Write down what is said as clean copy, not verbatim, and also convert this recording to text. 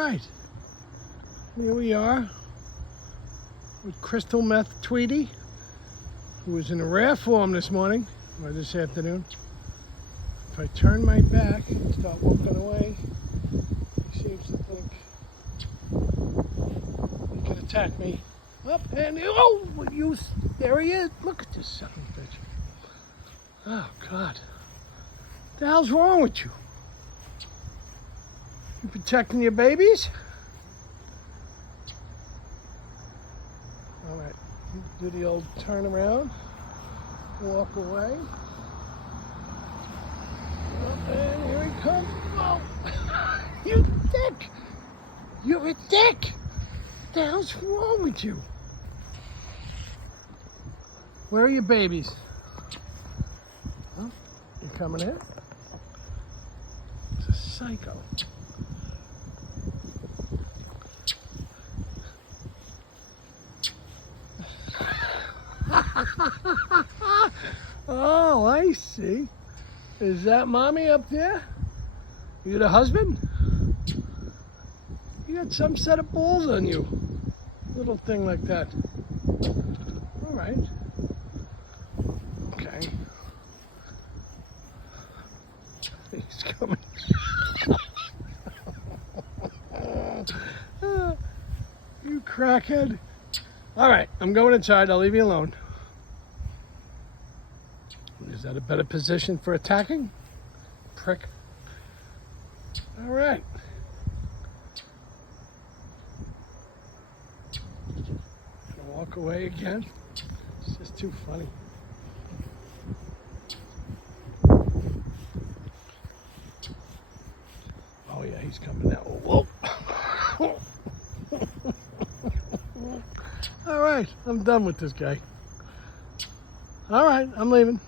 right, here we are with Crystal Meth Tweety, who was in rare form this morning, or this afternoon. If I turn my back and start walking away, he seems to think he can attack me. Up and there he is. Look at this son of a bitch. Oh God, what the hell's wrong with you? You protecting your babies? All right, do the old turn around, walk away. Oh, and here he comes. Oh, you dick! You're a dick! What the hell's wrong with you? Where are your babies? Oh, you coming in? It's a psycho. Oh, I see. Is that mommy up there? You the husband? You got some set of balls on you. Little thing like that. All right. Okay. He's coming. You crackhead. All right, I'm going inside. I'll leave you alone. Is that a better position for attacking? Prick. All right. Gonna walk away again. It's just too funny. Oh yeah, he's coming now. Whoa. All right, I'm done with this guy. All right, I'm leaving.